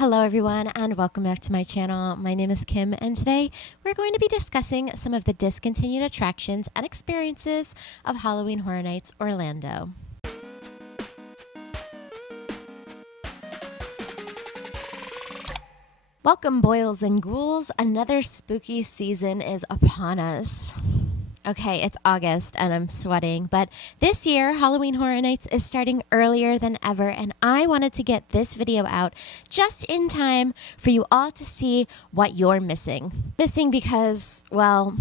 Hello everyone and welcome back to my channel. My name is Kim and today we're going to be discussing some of the discontinued attractions and experiences of Halloween Horror Nights Orlando. Welcome boils and ghouls, another spooky season is upon us. Okay, it's August and I'm sweating, but this year Halloween Horror Nights is starting earlier than ever and I wanted to get this video out just in time for you all to see what you're missing. Missing because, well,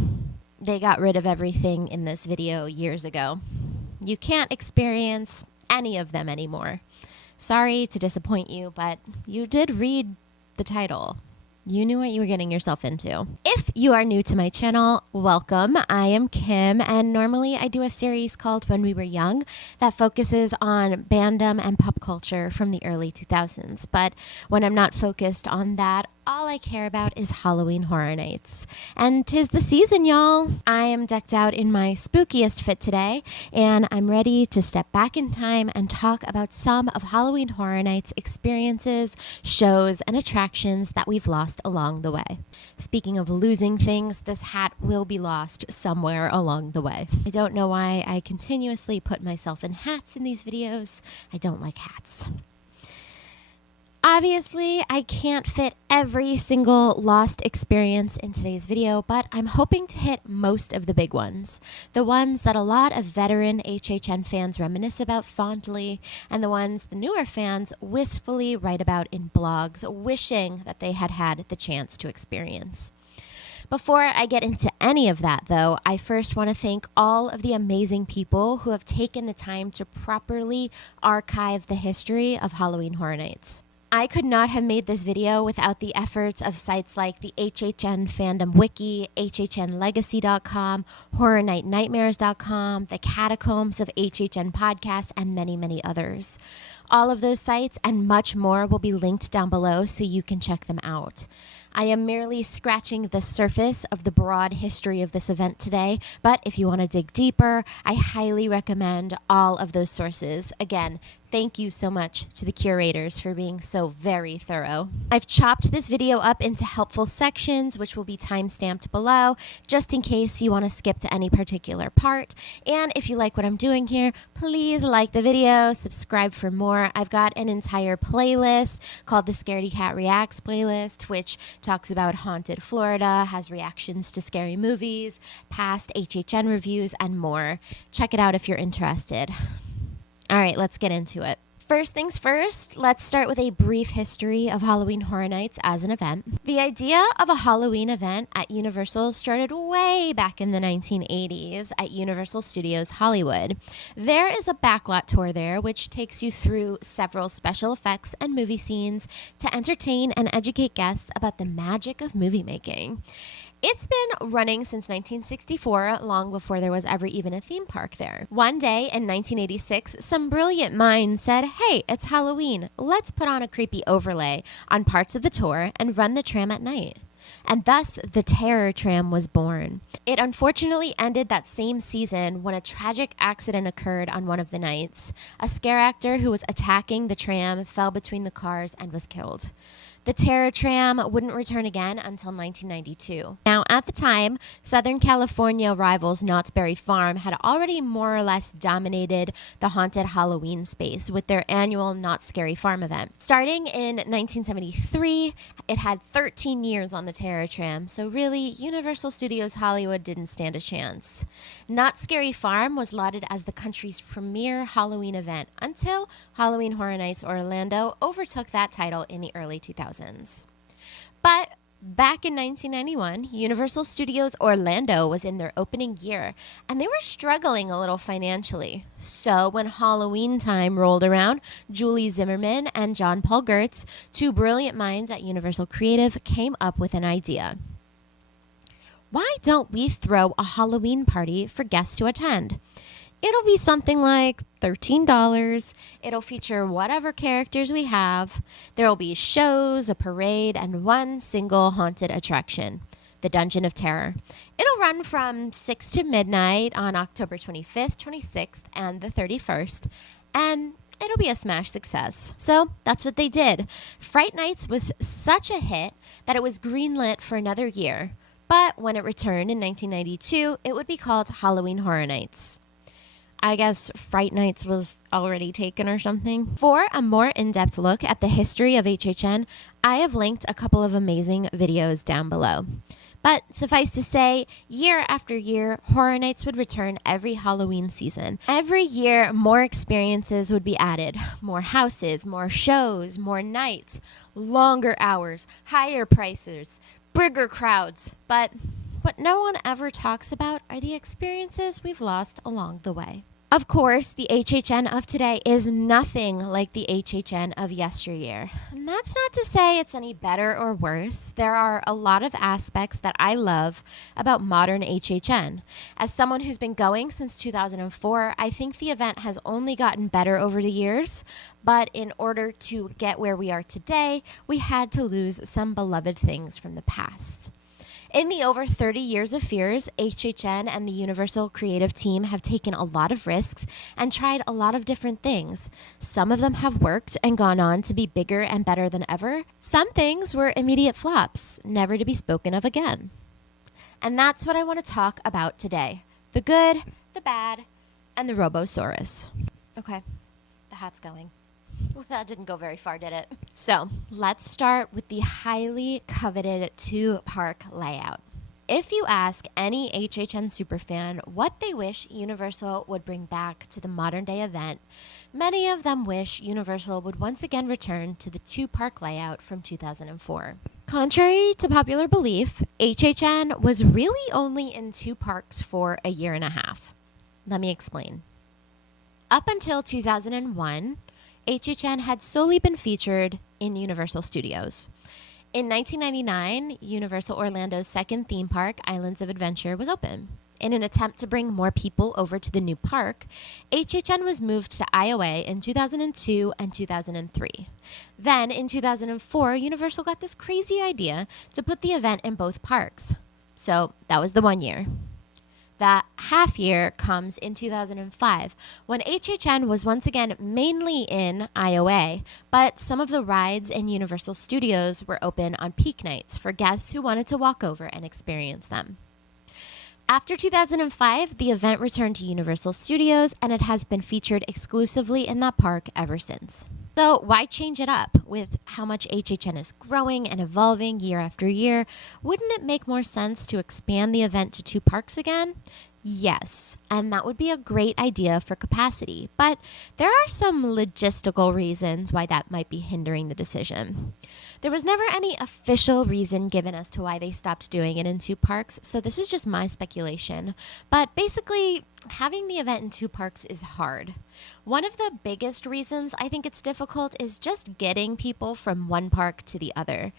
they got rid of everything in this video years ago. You can't experience any of them anymore. Sorry to disappoint you, but you did read the title. You knew what you were getting yourself into. If you are new to my channel, welcome. I am Kim, and normally I do a series called When We Were Young that focuses on fandom and pop culture from the early 2000s. But when I'm not focused on that, all I care about is Halloween Horror Nights. And 'tis the season, y'all. I am decked out in my spookiest fit today, and I'm ready to step back in time and talk about some of Halloween Horror Nights' experiences, shows, and attractions that we've lost along the way. Speaking of losing things, this hat will be lost somewhere along the way. I don't know why I continuously put myself in hats in these videos. I don't like hats. Obviously, I can't fit every single lost experience in today's video, but I'm hoping to hit most of the big ones. The ones that a lot of veteran HHN fans reminisce about fondly, and the ones the newer fans wistfully write about in blogs, wishing that they had had the chance to experience. Before I get into any of that, though, I first want to thank all of the amazing people who have taken the time to properly archive the history of Halloween Horror Nights. I could not have made this video without the efforts of sites like the HHN Fandom Wiki, HHNLegacy.com, HorrorNightNightmares.com, the Catacombs of HHN Podcast, and many, many others. All of those sites and much more will be linked down below so you can check them out. I am merely scratching the surface of the broad history of this event today, but if you want to dig deeper, I highly recommend all of those sources. Again, thank you so much to the curators for being so very thorough. I've chopped this video up into helpful sections, which will be timestamped below, just in case you want to skip to any particular part. And if you like what I'm doing here, please like the video, subscribe for more. I've got an entire playlist called the Scaredy Cat Reacts playlist, which talks about haunted Florida, has reactions to scary movies, past HHN reviews, and more. Check it out if you're interested. All right, let's get into it. First things first, let's start with a brief history of Halloween Horror Nights as an event. The idea of a Halloween event at Universal started way back in the 1980s at Universal Studios Hollywood. There is a backlot tour there which takes you through several special effects and movie scenes to entertain and educate guests about the magic of movie making. It's been running since 1964, long before there was ever even a theme park there. One day in 1986, some brilliant mind said, hey, it's Halloween. Let's put on a creepy overlay on parts of the tour and run the tram at night. And thus, the Terror Tram was born. It unfortunately ended that same season when a tragic accident occurred on one of the nights. A scare actor who was attacking the tram fell between the cars and was killed. The Terror Tram wouldn't return again until 1992. Now, at the time, Southern California rivals Knott's Berry Farm had already more or less dominated the haunted Halloween space with their annual Knott's Scary Farm event. Starting in 1973, it had 13 years on the Terror Tram, so really, Universal Studios Hollywood didn't stand a chance. Knott's Scary Farm was lauded as the country's premier Halloween event until Halloween Horror Nights Orlando overtook that title in the early 2000s. But back in 1991, Universal Studios Orlando was in their opening year, and they were struggling a little financially. So when Halloween time rolled around, Julie Zimmerman and John Paul Gertz, two brilliant minds at Universal Creative, came up with an idea. Why don't we throw a Halloween party for guests to attend? It'll be something like $13. It'll feature whatever characters we have. There'll be shows, a parade, and one single haunted attraction, the Dungeon of Terror. It'll run from 6 to midnight on October 25th, 26th, and the 31st. And it'll be a smash success. So that's what they did. Fright Nights was such a hit that it was greenlit for another year. But when it returned in 1992, it would be called Halloween Horror Nights. I guess Fright Nights was already taken or something. For a more in-depth look at the history of HHN, I have linked a couple of amazing videos down below. But suffice to say, year after year, Horror Nights would return every Halloween season. Every year, more experiences would be added. More houses, more shows, more nights, longer hours, higher prices, bigger crowds. But what no one ever talks about are the experiences we've lost along the way. Of course, the HHN of today is nothing like the HHN of yesteryear. And that's not to say it's any better or worse. There are a lot of aspects that I love about modern HHN. As someone who's been going since 2004, I think the event has only gotten better over the years. But in order to get where we are today, we had to lose some beloved things from the past. In the over 30 years of Fears, HHN and the Universal creative team have taken a lot of risks and tried a lot of different things. Some of them have worked and gone on to be bigger and better than ever. Some things were immediate flops, never to be spoken of again. And that's what I want to talk about today. The good, the bad, and the Robosaurus. Okay, the hat's going. Well, that didn't go very far, did it? So let's start with the highly coveted two-park layout. If you ask any HHN superfan what they wish Universal would bring back to the modern-day event, many of them wish Universal would once again return to the two-park layout from 2004. Contrary to popular belief, HHN was really only in two parks for a year and a half. Let me explain. Up until 2001, HHN had solely been featured in Universal Studios. In 1999, Universal Orlando's second theme park, Islands of Adventure, was open. In an attempt to bring more people over to the new park, HHN was moved to IOA in 2002 and 2003. Then, in 2004, Universal got this crazy idea to put the event in both parks. So that was the 1 year. That half year comes in 2005, when HHN was once again mainly in IOA, but some of the rides in Universal Studios were open on peak nights for guests who wanted to walk over and experience them. After 2005, the event returned to Universal Studios, and it has been featured exclusively in that park ever since. So why change it up? With how much HHN is growing and evolving year after year, wouldn't it make more sense to expand the event to two parks again? Yes, and that would be a great idea for capacity, but there are some logistical reasons why that might be hindering the decision. There was never any official reason given as to why they stopped doing it in two parks, so this is just my speculation. But basically, having the event in two parks is hard. One of the biggest reasons I think it's difficult is just getting people from one park to the other.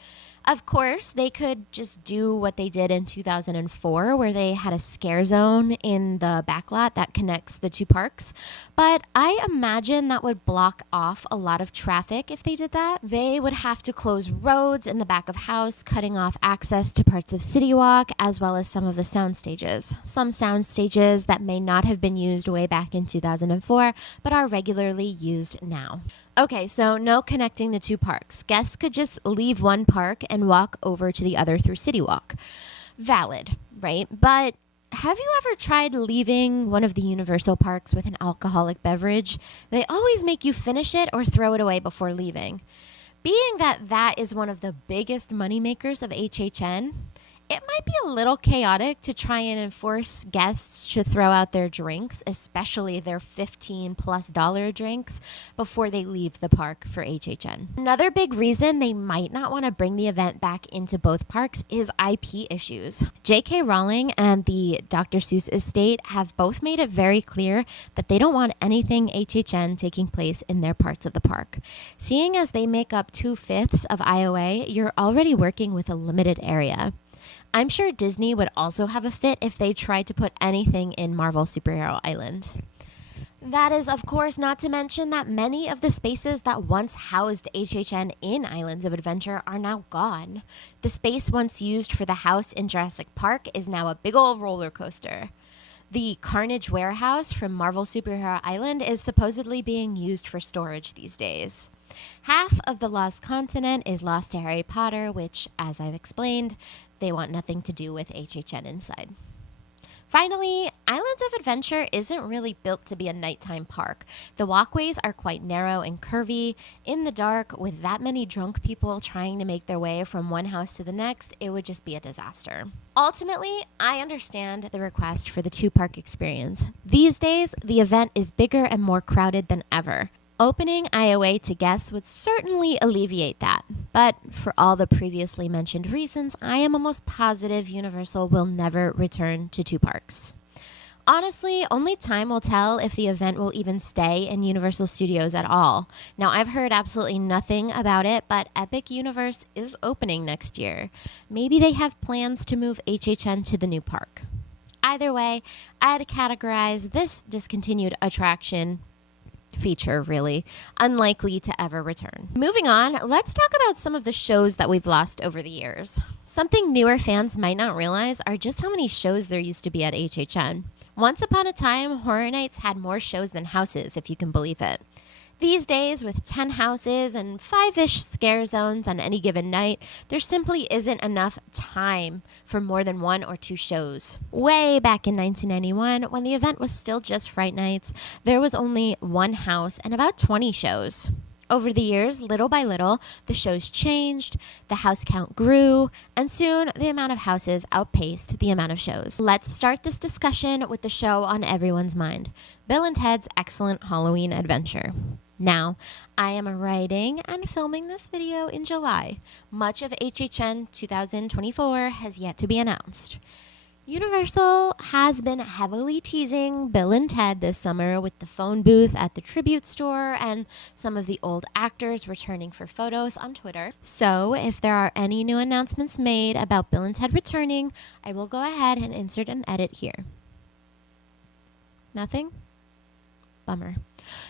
Of course, they could just do what they did in 2004, where they had a scare zone in the backlot that connects the two parks. But I imagine that would block off a lot of traffic if they did that. They would have to close roads in the back of house, cutting off access to parts of City Walk, as well as some of the sound stages. Some sound stages that may not have been used way back in 2004, but are regularly used now. Okay, so no connecting the two parks. Guests could just leave one park and walk over to the other through City Walk. Valid, right? But have you ever tried leaving one of the Universal parks with an alcoholic beverage? They always make you finish it or throw it away before leaving. Being that that is one of the biggest moneymakers of HHN, it might be a little chaotic to try and enforce guests to throw out their drinks, especially their $15+ drinks, before they leave the park for HHN. Another big reason they might not want to bring the event back into both parks is IP issues. J.K. Rowling and the Dr. Seuss estate have both made it very clear that they don't want anything HHN taking place in their parts of the park. Seeing as they make up 2/5 of IOA, you're already working with a limited area. I'm sure Disney would also have a fit if they tried to put anything in Marvel Superhero Island. That is, of course, not to mention that many of the spaces that once housed HHN in Islands of Adventure are now gone. The space once used for the house in Jurassic Park is now a big old roller coaster. The Carnage warehouse from Marvel Superhero Island is supposedly being used for storage these days. Half of the Lost Continent is lost to Harry Potter, which, as I've explained, they want nothing to do with HHN inside. Finally, Islands of Adventure isn't really built to be a nighttime park. The walkways are quite narrow and curvy. In the dark, with that many drunk people trying to make their way from one house to the next, it would just be a disaster. Ultimately, I understand the request for the two-park experience. These days, the event is bigger and more crowded than ever. Opening IOA to guests would certainly alleviate that. But for all the previously mentioned reasons, I am almost positive Universal will never return to two parks. Honestly, only time will tell if the event will even stay in Universal Studios at all. Now, I've heard absolutely nothing about it, but Epic Universe is opening next year. Maybe they have plans to move HHN to the new park. Either way, I'd categorize this discontinued attraction feature, really, unlikely to ever return. Moving on, let's talk about some of the shows that we've lost over the years. Something newer fans might not realize are just how many shows there used to be at HHN. Once upon a time, Horror Nights had more shows than houses, if you can believe it. These days, with 10 houses and 5-ish scare zones on any given night, there simply isn't enough time for more than 1 or 2 shows. Way back in 1991, when the event was still just Fright Nights, there was only 1 house and about 20 shows. Over the years, little by little, the shows changed, the house count grew, and soon the amount of houses outpaced the amount of shows. Let's start this discussion with the show on everyone's mind, Bill and Ted's Excellent Halloween Adventure. Now, I am writing and filming this video in July. Much of HHN 2024 has yet to be announced. Universal has been heavily teasing Bill and Ted this summer with the phone booth at the tribute store and some of the old actors returning for photos on Twitter. So if there are any new announcements made about Bill and Ted returning, I will go ahead and insert an edit here. Nothing? Bummer.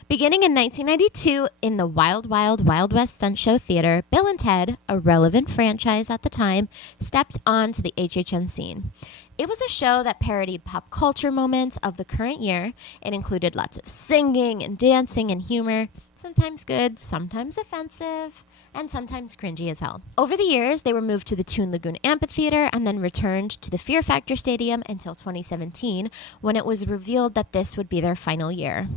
Beginning in 1992, in the Wild Wild Wild West Stunt Show Theater, Bill and Ted, a relevant franchise at the time, stepped onto the HHN scene. It was a show that parodied pop culture moments of the current year. It included lots of singing and dancing and humor, sometimes good, sometimes offensive, and sometimes cringy as hell. Over the years, they were moved to the Toon Lagoon Amphitheater and then returned to the Fear Factor Stadium until 2017, when it was revealed that this would be their final year.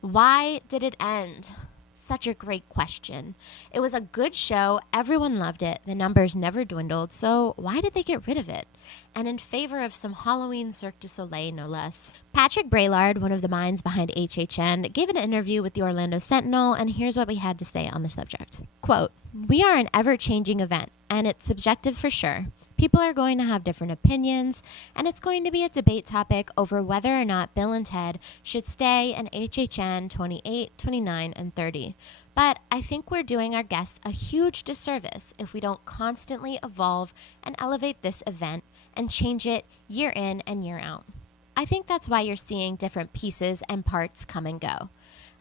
Why did it end? Such a great question. It was a good show. Everyone loved it. The numbers never dwindled. So why did they get rid of it? And in favor of some Halloween Cirque du Soleil, no less. Patrick Braillard, one of the minds behind HHN, gave an interview with the Orlando Sentinel, and here's what we had to say on the subject. Quote, "We are an ever-changing event, and it's subjective for sure. People are going to have different opinions, and it's going to be a debate topic over whether or not Bill and Ted should stay in HHN 28, 29, and 30. But I think we're doing our guests a huge disservice if we don't constantly evolve and elevate this event and change it year in and year out. I think that's why you're seeing different pieces and parts come and go.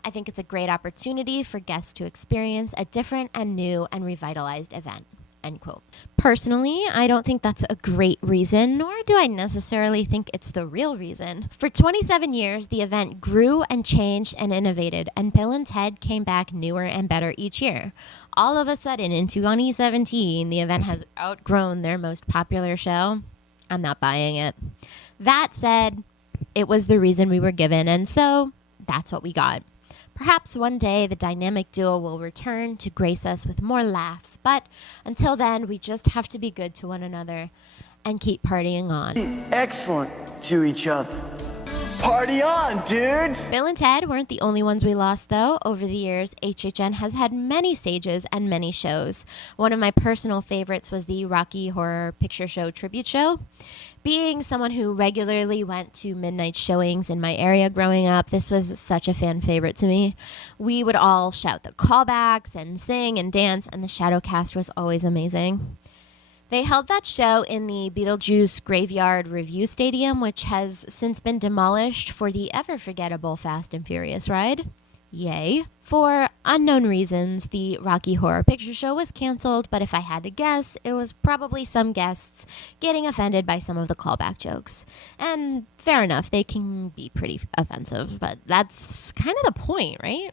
I think it's a great opportunity for guests to experience a different and new and revitalized event." End quote. Personally, I don't think that's a great reason, nor do I necessarily think it's the real reason. For 27 years, the event grew and changed and innovated, and Bill and Ted came back newer and better each year. All of a sudden, in 2017, the event has outgrown their most popular show. I'm not buying it. That said, it was the reason we were given, and so that's what we got. Perhaps one day the dynamic duo will return to grace us with more laughs, but until then, we just have to be good to one another and keep partying on. Excellent to each other. Party on, dudes! Bill and Ted weren't the only ones we lost, though. Over the years, HHN has had many stages and many shows. One of my personal favorites was the Rocky Horror Picture Show tribute show. Being someone who regularly went to midnight showings in my area growing up, this was such a fan favorite to me. We would all shout the callbacks and sing and dance, and the shadow cast was always amazing. They held that show in the Beetlejuice Graveyard Review Stadium, which has since been demolished for the ever-forgettable Fast and Furious ride. Yay. For unknown reasons, the Rocky Horror Picture Show was canceled, but if I had to guess, it was probably some guests getting offended by some of the callback jokes. And fair enough, they can be pretty offensive, but that's kind of the point, right?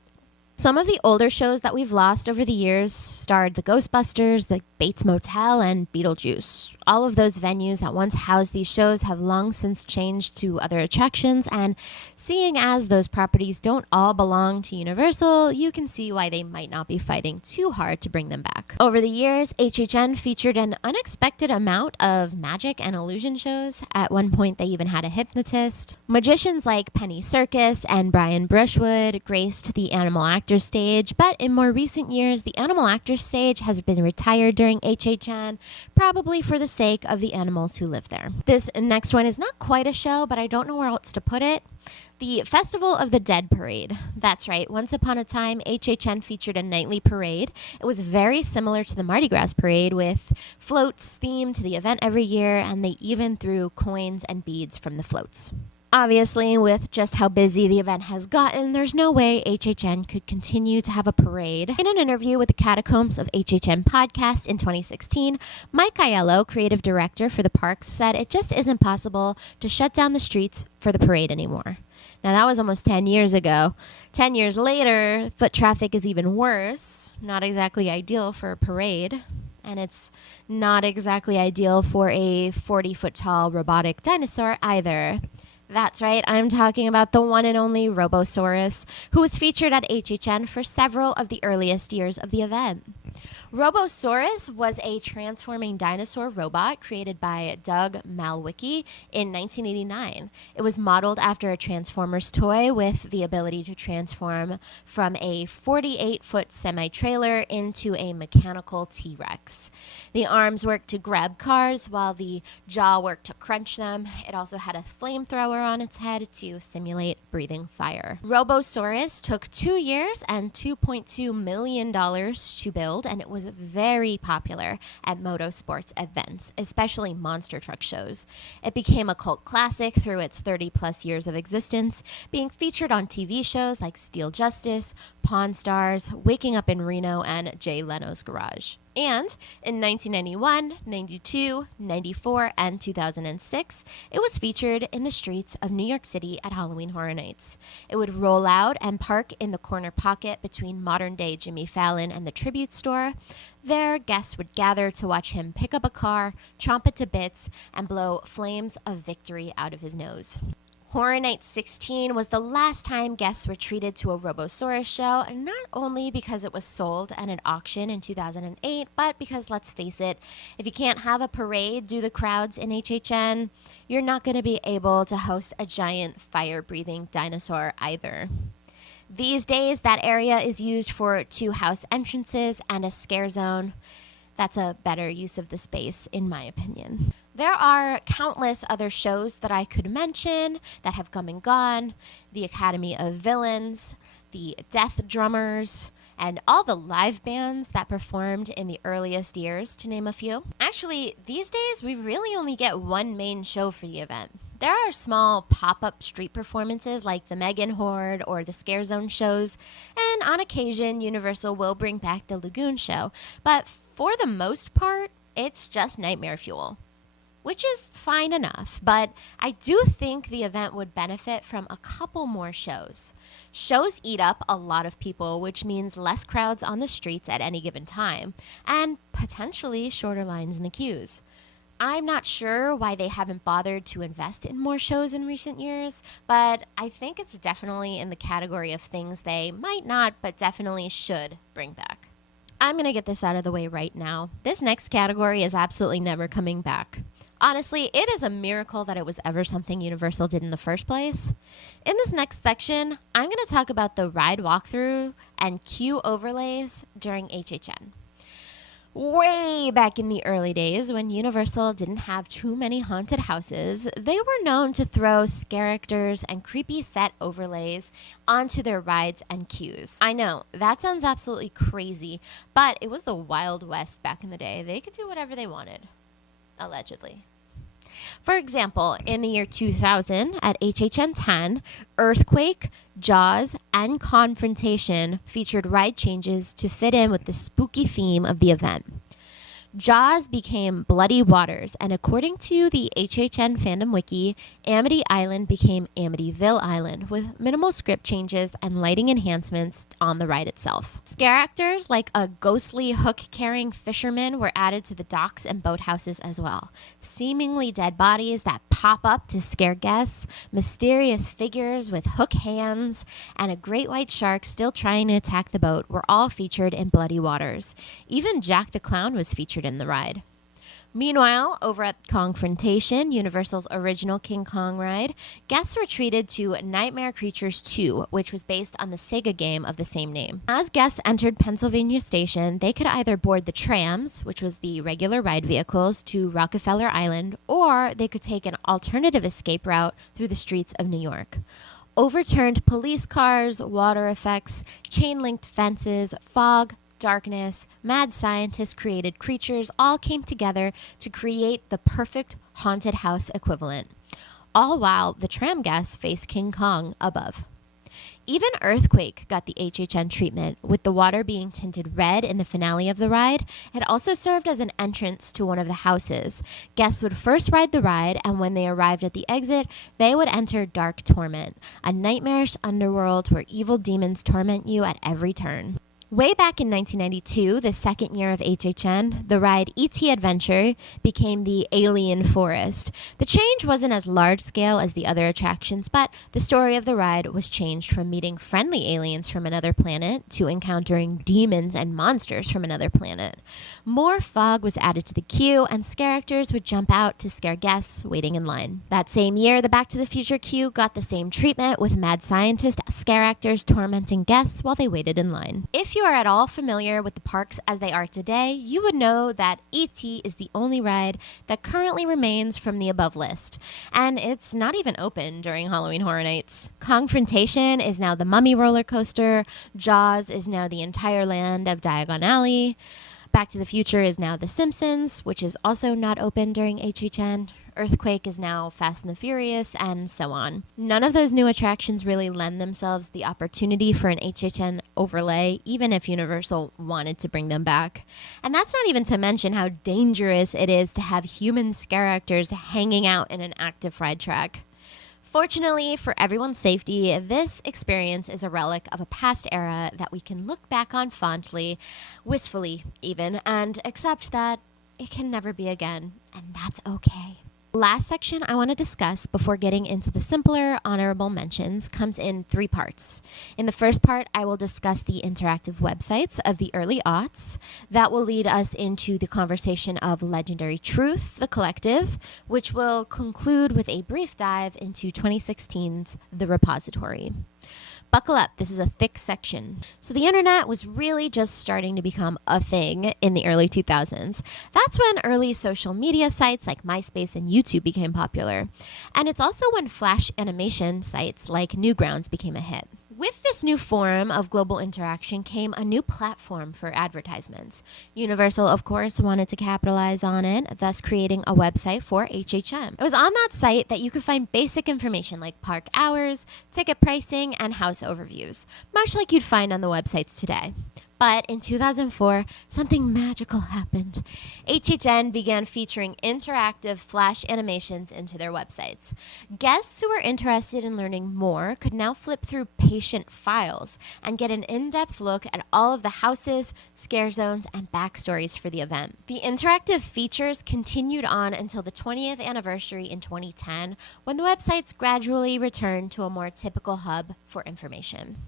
Some of the older shows that we've lost over the years starred the Ghostbusters, the Bates Motel, and Beetlejuice. All of those venues that once housed these shows have long since changed to other attractions, and seeing as those properties don't all belong to Universal, you can see why they might not be fighting too hard to bring them back. Over the years, HHN featured an unexpected amount of magic and illusion shows. At one point, they even had a hypnotist. Magicians like Penny Circus and Brian Brushwood graced the Animal Actors stage, but in more recent years, the Animal Actors stage has been retired during HHN, probably for the sake of the animals who live there. This next one is not quite a show, but I don't know where else to put it. The Festival of the Dead Parade. That's right. Once upon a time, HHN featured a nightly parade. It was very similar to the Mardi Gras parade, with floats themed to the event every year, and they even threw coins and beads from the floats. Obviously, with just how busy the event has gotten, there's no way HHN could continue to have a parade. In an interview with the Catacombs of HHN podcast in 2016, Mike Aiello, creative director for the parks, said it just isn't possible to shut down the streets for the parade anymore. Now, that was almost 10 years ago. 10 years later, foot traffic is even worse. Not exactly ideal for a parade. And it's not exactly ideal for a 40-foot-tall robotic dinosaur either. That's right, I'm talking about the one and only Robosaurus, who was featured at HHN for several of the earliest years of the event. Robosaurus was a transforming dinosaur robot created by Doug Malwicki in 1989. It was modeled after a Transformers toy with the ability to transform from a 48-foot semi-trailer into a mechanical T-Rex. The arms worked to grab cars while the jaw worked to crunch them. It also had a flamethrower on its head to simulate breathing fire. Robosaurus took 2 years and $2.2 million to build, and it was very popular at motorsports events, especially monster truck shows. It became a cult classic through its 30-plus years of existence, being featured on TV shows like Steel Justice, Pawn Stars, Waking Up in Reno, and Jay Leno's Garage. And in 1991, 92, 94, and 2006, it was featured in the streets of New York City at Halloween Horror Nights. It would roll out and park in the corner pocket between modern-day Jimmy Fallon and the Tribute Store. There, guests would gather to watch him pick up a car, chomp it to bits, and blow flames of victory out of his nose. Horror Nights 16 was the last time guests were treated to a Robosaurus show, not only because it was sold at an auction in 2008, but because, let's face it, if you can't have a parade do the crowds in HHN, you're not going to be able to host a giant fire-breathing dinosaur either. These days, that area is used for 2 house entrances and a scare zone. That's a better use of the space, in my opinion. There are countless other shows that I could mention that have come and gone. The Academy of Villains, the Death Drummers, and all the live bands that performed in the earliest years, to name a few. Actually, these days, we really only get one main show for the event. There are small pop-up street performances like the Megan Horde or the Scare Zone shows, and on occasion, Universal will bring back the Lagoon show. But for the most part, it's just nightmare fuel, which is fine enough, but I do think the event would benefit from a couple more shows. Shows eat up a lot of people, which means less crowds on the streets at any given time, and potentially shorter lines in the queues. I'm not sure why they haven't bothered to invest in more shows in recent years, but I think it's definitely in the category of things they might not, but definitely should bring back. I'm going to get this out of the way right now. This next category is absolutely never coming back. Honestly, it is a miracle that it was ever something Universal did in the first place. In this next section, I'm going to talk about the ride walkthrough and queue overlays during HHN. Way back in the early days, when Universal didn't have too many haunted houses, they were known to throw characters and creepy set overlays onto their rides and queues. I know, that sounds absolutely crazy, but it was the Wild West back in the day. They could do whatever they wanted, allegedly. For example, in the year 2000 at HHN 10, Earthquake, Jaws, and Confrontation featured ride changes to fit in with the spooky theme of the event. Jaws became Bloody Waters, and according to the HHN fandom wiki, Amity Island became Amityville Island, with minimal script changes and lighting enhancements on the ride itself. Scare actors like a ghostly hook-carrying fisherman were added to the docks and boathouses as well. Seemingly dead bodies that pop up to scare guests, mysterious figures with hook hands, and a great white shark still trying to attack the boat were all featured in Bloody Waters. Even Jack the Clown was featured in the ride. Meanwhile, over at Confrontation, Universal's original King Kong ride, guests were treated to Nightmare Creatures 2, which was based on the Sega game of the same name. As guests entered Pennsylvania Station, they could either board the trams, which was the regular ride vehicles, to Rockefeller Island, or they could take an alternative escape route through the streets of New York. Overturned police cars, water effects, chain-linked fences, fog, darkness, mad scientist-created creatures all came together to create the perfect haunted house equivalent, all while the tram guests face King Kong above. Even Earthquake got the HHN treatment, with the water being tinted red in the finale of the ride. It also served as an entrance to one of the houses. Guests would first ride the ride, and when they arrived at the exit, they would enter Dark Torment, a nightmarish underworld where evil demons torment you at every turn. Way back in 1992, the second year of HHN, the ride E.T. Adventure became the Alien Forest. The change wasn't as large scale as the other attractions, but the story of the ride was changed from meeting friendly aliens from another planet to encountering demons and monsters from another planet. More fog was added to the queue, and scare actors would jump out to scare guests waiting in line. That same year, the Back to the Future queue got the same treatment, with mad scientist scare actors tormenting guests while they waited in line. If you are at all familiar with the parks as they are today, you would know that E.T. is the only ride that currently remains from the above list, and it's not even open during Halloween Horror Nights. Confrontation is now the Mummy roller coaster. Jaws is now the entire land of Diagon Alley. Back to the Future is now The Simpsons, which is also not open during HHN. Earthquake is now Fast and the Furious, and so on. None of those new attractions really lend themselves the opportunity for an HHN overlay, even if Universal wanted to bring them back. And that's not even to mention how dangerous it is to have human scare actors hanging out in an active ride track. Fortunately, for everyone's safety, this experience is a relic of a past era that we can look back on fondly, wistfully even, and accept that it can never be again, and that's okay. Last section I want to discuss before getting into the simpler honorable mentions comes in 3 parts. In the first part, I will discuss the interactive websites of the early aughts. That will lead us into the conversation of Legendary Truth, the collective, which will conclude with a brief dive into 2016's The Repository. Buckle up, this is a thick section. So the internet was really just starting to become a thing in the early 2000s. That's when early social media sites like MySpace and YouTube became popular. And it's also when flash animation sites like Newgrounds became a hit. With this new form of global interaction came a new platform for advertisements. Universal, of course, wanted to capitalize on it, thus creating a website for HHN. It was on that site that you could find basic information like park hours, ticket pricing, and house overviews, much like you'd find on the websites today. But in 2004, something magical happened. HHN began featuring interactive flash animations into their websites. Guests who were interested in learning more could now flip through patient files and get an in-depth look at all of the houses, scare zones, and backstories for the event. The interactive features continued on until the 20th anniversary in 2010, when the websites gradually returned to a more typical hub for information.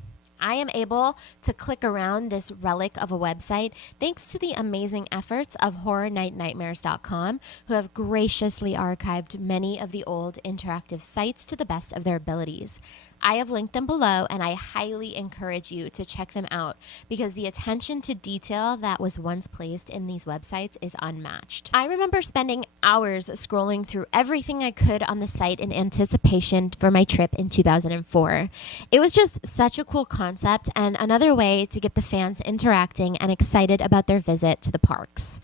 I am able to click around this relic of a website thanks to the amazing efforts of HorrorNightNightmares.com, who have graciously archived many of the old interactive sites to the best of their abilities. I have linked them below, and I highly encourage you to check them out because the attention to detail that was once placed in these websites is unmatched. I remember spending hours scrolling through everything I could on the site in anticipation for my trip in 2004. It was just such a cool concept and another way to get the fans interacting and excited about their visit to the parks.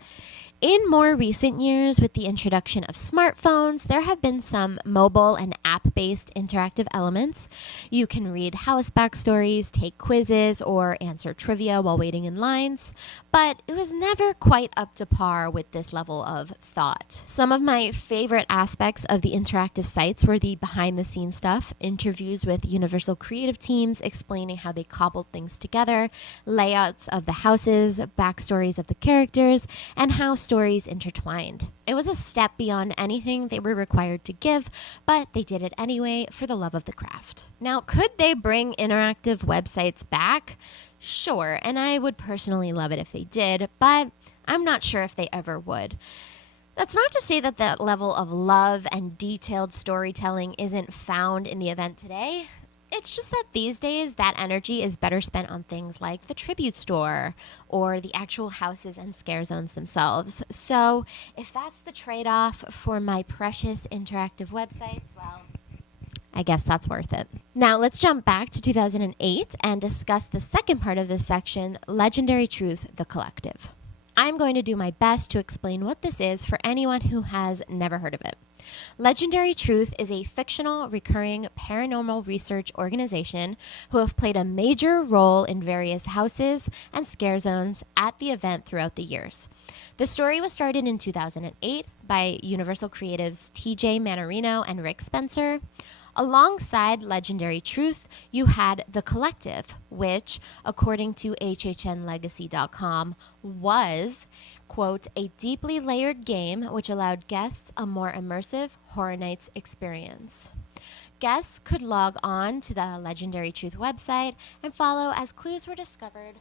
In more recent years, with the introduction of smartphones, there have been some mobile and app-based interactive elements. You can read house backstories, take quizzes, or answer trivia while waiting in lines, but it was never quite up to par with this level of thought. Some of my favorite aspects of the interactive sites were the behind-the-scenes stuff, interviews with Universal creative teams explaining how they cobbled things together, layouts of the houses, backstories of the characters, and how stories intertwined. It was a step beyond anything they were required to give, but they did it anyway for the love of the craft. Now, could they bring interactive websites back? Sure, and I would personally love it if they did, but I'm not sure if they ever would. That's not to say that that level of love and detailed storytelling isn't found in the event today. It's just that these days, that energy is better spent on things like the tribute store or the actual houses and scare zones themselves. So if that's the trade-off for my precious interactive websites, well, I guess that's worth it. Now let's jump back to 2008 and discuss the second part of this section, Legendary Truth, the Collective. I'm going to do my best to explain what this is for anyone who has never heard of it. Legendary Truth is a fictional, recurring paranormal research organization who have played a major role in various houses and scare zones at the event throughout the years. The story was started in 2008 by Universal Creatives TJ Manarino and Rick Spencer. Alongside Legendary Truth, you had The Collective, which, according to HHNlegacy.com, was, quote, a deeply layered game which allowed guests a more immersive Horror Nights experience. Guests could log on to the Legendary Truth website and follow as clues were discovered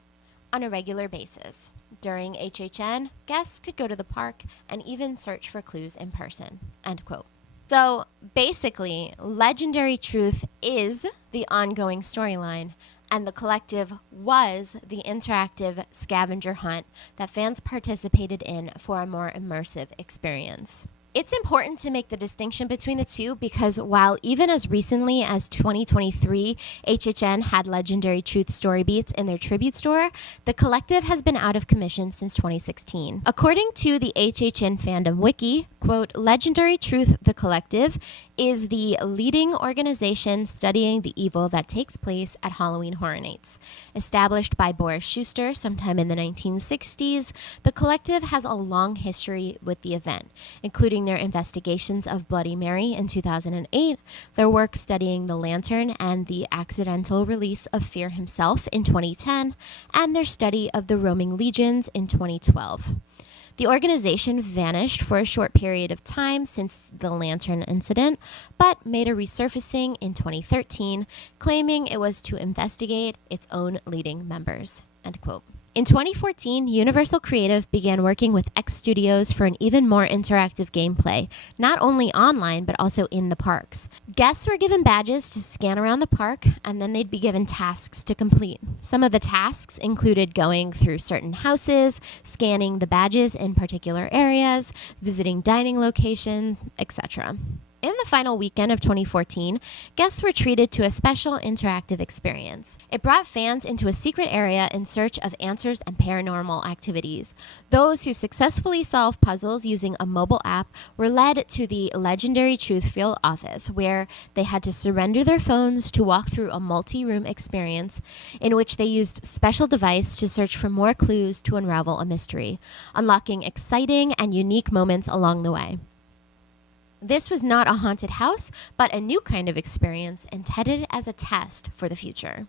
on a regular basis. During HHN, guests could go to the park and even search for clues in person, end quote. So basically, Legendary Truth is the ongoing storyline, and The Collective was the interactive scavenger hunt that fans participated in for a more immersive experience. It's important to make the distinction between the two because while even as recently as 2023, HHN had Legendary Truth story beats in their tribute store, The Collective has been out of commission since 2016. According to the HHN fandom wiki, quote, Legendary Truth, The Collective is the leading organization studying the evil that takes place at Halloween Horror Nights. Established by Boris Schuster sometime in the 1960s, The Collective has a long history with the event, including their investigations of Bloody Mary in 2008, their work studying the Lantern and the accidental release of Fear himself in 2010, and their study of the roaming legions in 2012. The organization vanished for a short period of time since the Lantern incident, but made a resurfacing in 2013, claiming it was to investigate its own leading members, end quote. In 2014, Universal Creative began working with X Studios for an even more interactive gameplay, not only online, but also in the parks. Guests were given badges to scan around the park, and then they'd be given tasks to complete. Some of the tasks included going through certain houses, scanning the badges in particular areas, visiting dining locations, etc. In the final weekend of 2014, guests were treated to a special interactive experience. It brought fans into a secret area in search of answers and paranormal activities. Those who successfully solved puzzles using a mobile app were led to the Legendary Truth field office, where they had to surrender their phones to walk through a multi-room experience in which they used special device to search for more clues to unravel a mystery, unlocking exciting and unique moments along the way. This was not a haunted house, but a new kind of experience intended as a test for the future.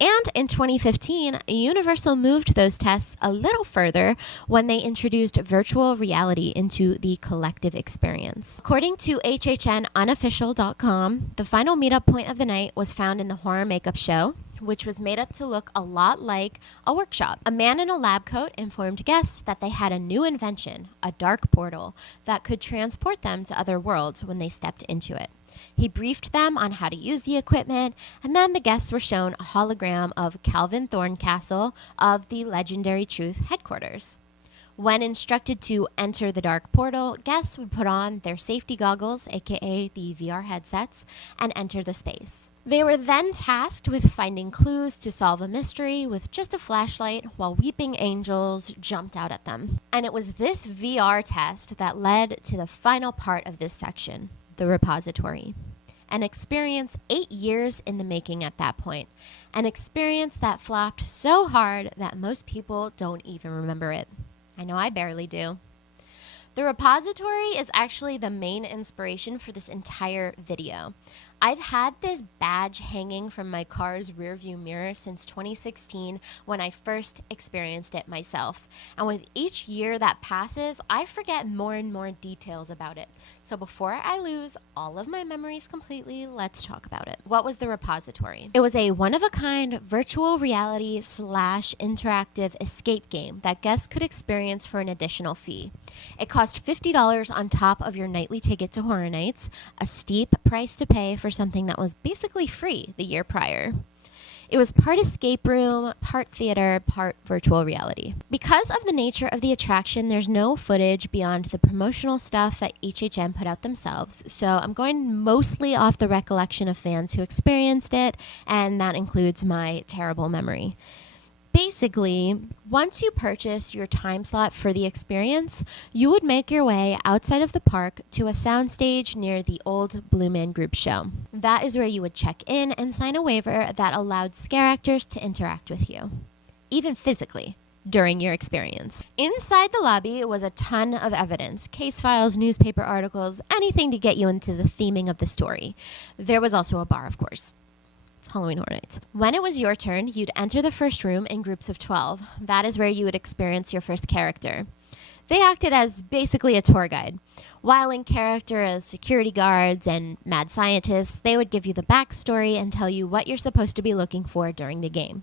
And in 2015, Universal moved those tests a little further when they introduced virtual reality into the collective experience. According to HHNunofficial.com, the final meetup point of the night was found in the horror makeup show, which was made up to look a lot like a workshop. A man in a lab coat informed guests that they had a new invention, a dark portal, that could transport them to other worlds when they stepped into it. He briefed them on how to use the equipment, and then the guests were shown a hologram of Calvin Thorncastle of the Legendary Truth headquarters. When instructed to enter the dark portal, guests would put on their safety goggles, aka the VR headsets, and enter the space. They were then tasked with finding clues to solve a mystery with just a flashlight while weeping angels jumped out at them. And it was this VR test that led to the final part of this section, the repository. An experience 8 years in the making at that point. An experience that flopped so hard that most people don't even remember it. I know I barely do. The repository is actually the main inspiration for this entire video. I've had this badge hanging from my car's rearview mirror since 2016 when I first experienced it myself. And with each year that passes, I forget more and more details about it. So before I lose all of my memories completely, let's talk about it. What was the repository? It was a one-of-a-kind virtual reality / interactive escape game that guests could experience for an additional fee. It cost $50 on top of your nightly ticket to Horror Nights, a steep price to pay for something that was basically free the year prior. It was part escape room, part theater, part virtual reality. Because of the nature of the attraction, there's no footage beyond the promotional stuff that HHN put out themselves, so I'm going mostly off the recollection of fans who experienced it, and that includes my terrible memory. Basically, once you purchase your time slot for the experience, you would make your way outside of the park to a soundstage near the old Blue Man Group show. That is where you would check in and sign a waiver that allowed scare actors to interact with you, even physically, during your experience. Inside the lobby was a ton of evidence, case files, newspaper articles, anything to get you into the theming of the story. There was also a bar, of course. It's Halloween Horror Nights. When it was your turn, you'd enter the first room in groups of 12. That is where you would experience your first character. They acted as basically a tour guide. While in character as security guards and mad scientists, they would give you the backstory and tell you what you're supposed to be looking for during the game.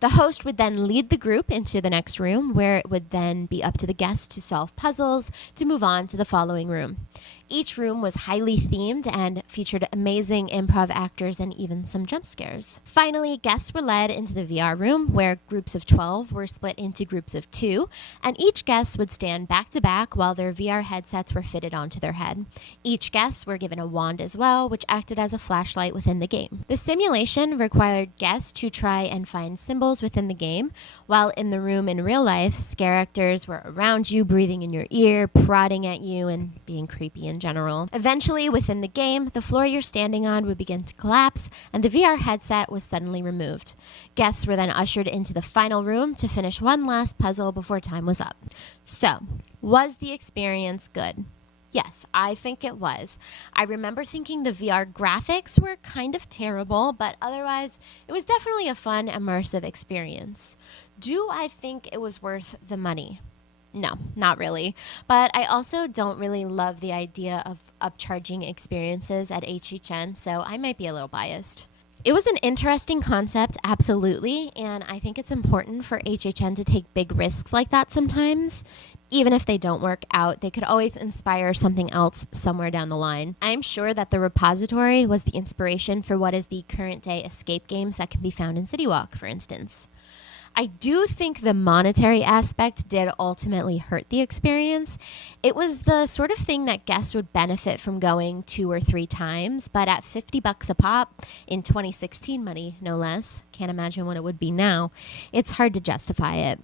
The host would then lead the group into the next room, where it would then be up to the guests to solve puzzles to move on to the following room. Each room was highly themed and featured amazing improv actors and even some jump scares. Finally, guests were led into the VR room, where groups of 12 were split into groups of 2, and each guest would stand back to back while their VR headsets were fitted onto their head. Each guest were given a wand as well, which acted as a flashlight within the game. The simulation required guests to try and find symbols within the game, while in the room in real life, scare actors were around you, breathing in your ear, prodding at you, and being creepy in general. Eventually, within the game, the floor you're standing on would begin to collapse, and the VR headset was suddenly removed. Guests were then ushered into the final room to finish one last puzzle before time was up. So, was the experience good? Yes, I think it was. I remember thinking the VR graphics were kind of terrible, but otherwise, it was definitely a fun, immersive experience. Do I think it was worth the money? No, not really. But I also don't really love the idea of upcharging experiences at HHN, so I might be a little biased. It was an interesting concept, absolutely, and I think it's important for HHN to take big risks like that sometimes. Even if they don't work out, they could always inspire something else somewhere down the line. I'm sure that the repository was the inspiration for what is the current day escape games that can be found in City Walk, for instance. I do think the monetary aspect did ultimately hurt the experience. It was the sort of thing that guests would benefit from going 2 or 3 times, but at $50 a pop, in 2016 money, no less, can't imagine what it would be now, it's hard to justify it.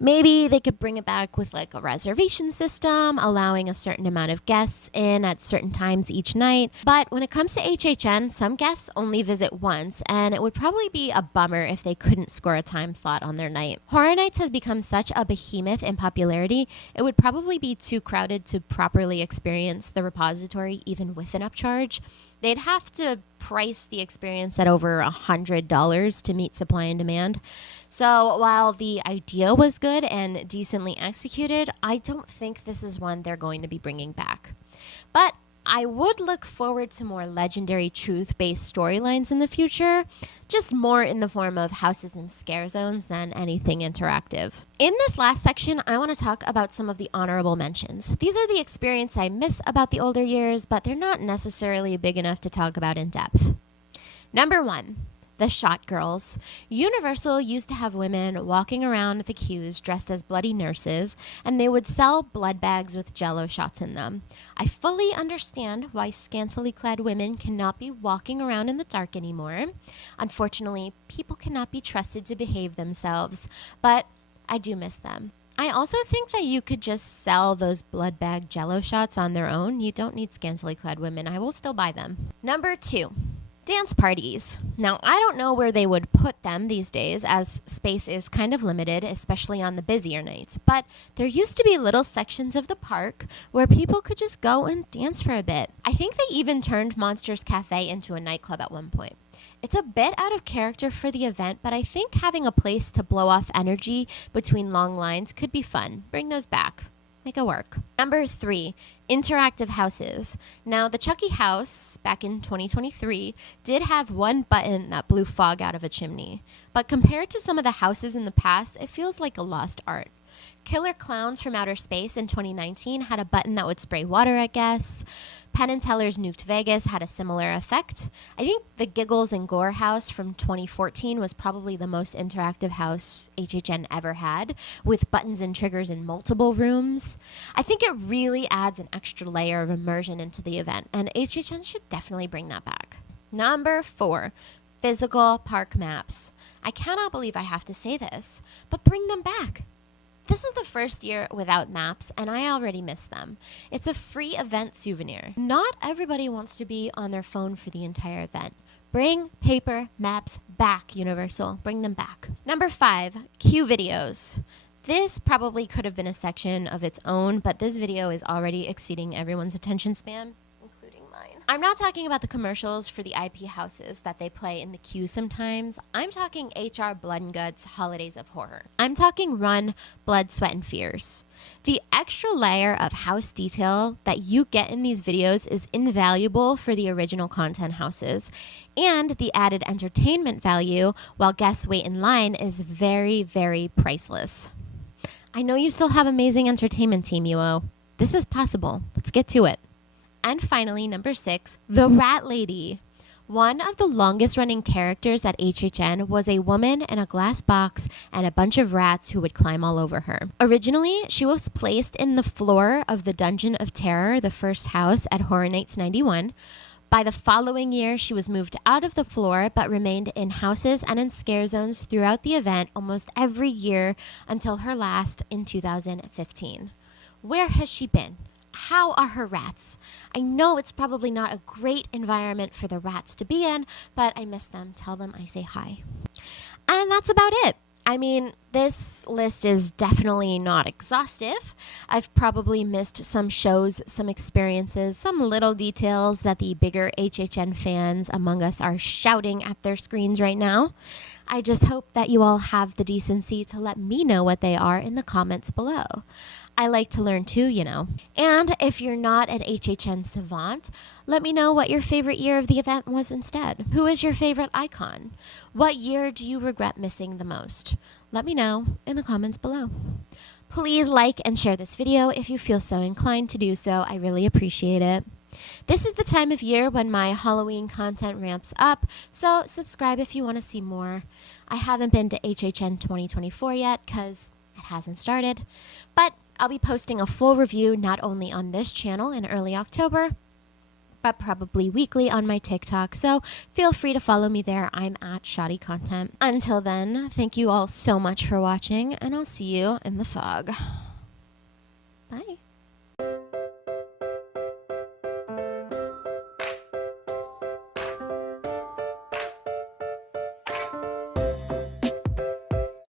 Maybe they could bring it back with like a reservation system, allowing a certain amount of guests in at certain times each night. But when it comes to HHN, some guests only visit once, and it would probably be a bummer if they couldn't score a time slot on their night. Horror Nights has become such a behemoth in popularity, it would probably be too crowded to properly experience the repository even with an upcharge. They'd have to price the experience at over $100 to meet supply and demand. So while the idea was good and decently executed, I don't think this is one they're going to be bringing back. But I would look forward to more legendary truth-based storylines in the future, just more in the form of houses and scare zones than anything interactive. In this last section, I want to talk about some of the honorable mentions. These are the experience I miss about the older years, but they're not necessarily big enough to talk about in depth. Number 1, The shot girls. Universal used to have women walking around the queues dressed as bloody nurses, and they would sell blood bags with jello shots in them. I fully understand why scantily clad women cannot be walking around in the dark anymore. Unfortunately, people cannot be trusted to behave themselves, but I do miss them. I also think that you could just sell those blood bag jello shots on their own. You don't need scantily clad women. I will still buy them. Number 2. Dance parties. Now, I don't know where they would put them these days, as space is kind of limited, especially on the busier nights. But there used to be little sections of the park where people could just go and dance for a bit. I think they even turned Monsters Cafe into a nightclub at one point. It's a bit out of character for the event, but I think having a place to blow off energy between long lines could be fun. Bring those back. Make it work. Number 3, interactive houses. Now, the Chucky house back in 2023 did have one button that blew fog out of a chimney. But compared to some of the houses in the past, it feels like a lost art. Killer Clowns from Outer Space in 2019 had a button that would spray water at guests. Penn and Teller's Nuked Vegas had a similar effect. I think the Giggles and Gore house from 2014 was probably the most interactive house HHN ever had, with buttons and triggers in multiple rooms. I think it really adds an extra layer of immersion into the event, and HHN should definitely bring that back. Number 4, physical park maps. I cannot believe I have to say this, but bring them back. This is the first year without maps, and I already miss them. It's a free event souvenir. Not everybody wants to be on their phone for the entire event. Bring paper maps back, Universal. Bring them back. Number 5, queue videos. This probably could have been a section of its own, but this video is already exceeding everyone's attention span, including mine. I'm not talking about the commercials for the IP houses that they play in the queue sometimes. I'm talking HR Blood and Guts Holidays of Horror. I'm talking Run, Blood, Sweat, and Fears. The extra layer of house detail that you get in these videos is invaluable for the original content houses, and the added entertainment value while guests wait in line is very, very priceless. I know you still have amazing entertainment team, UO. This is possible. Let's get to it. And finally, number 6, the Rat Lady. One of the longest running characters at HHN was a woman in a glass box and a bunch of rats who would climb all over her. Originally, she was placed in the floor of the Dungeon of Terror, the first house at Horror Nights 91. By the following year, she was moved out of the floor but remained in houses and in scare zones throughout the event almost every year until her last in 2015. Where has she been? How are her rats? I know it's probably not a great environment for the rats to be in, but I miss them. Tell them I say hi. And that's about it. I mean, this list is definitely not exhaustive. I've probably missed some shows, some experiences, some little details that the bigger HHN fans among us are shouting at their screens right now. I just hope that you all have the decency to let me know what they are in the comments below. I like to learn too, you know. And if you're not an HHN savant, let me know what your favorite year of the event was instead. Who is your favorite icon? What year do you regret missing the most? Let me know in the comments below. Please like and share this video if you feel so inclined to do so. I really appreciate it. This is the time of year when my Halloween content ramps up, so subscribe if you want to see more. I haven't been to HHN 2024 yet because it hasn't started, but I'll be posting a full review not only on this channel in early October, but probably weekly on my TikTok, so feel free to follow me there. I'm at ShoddyContent. Until then, thank you all so much for watching, and I'll see you in the fog. Bye.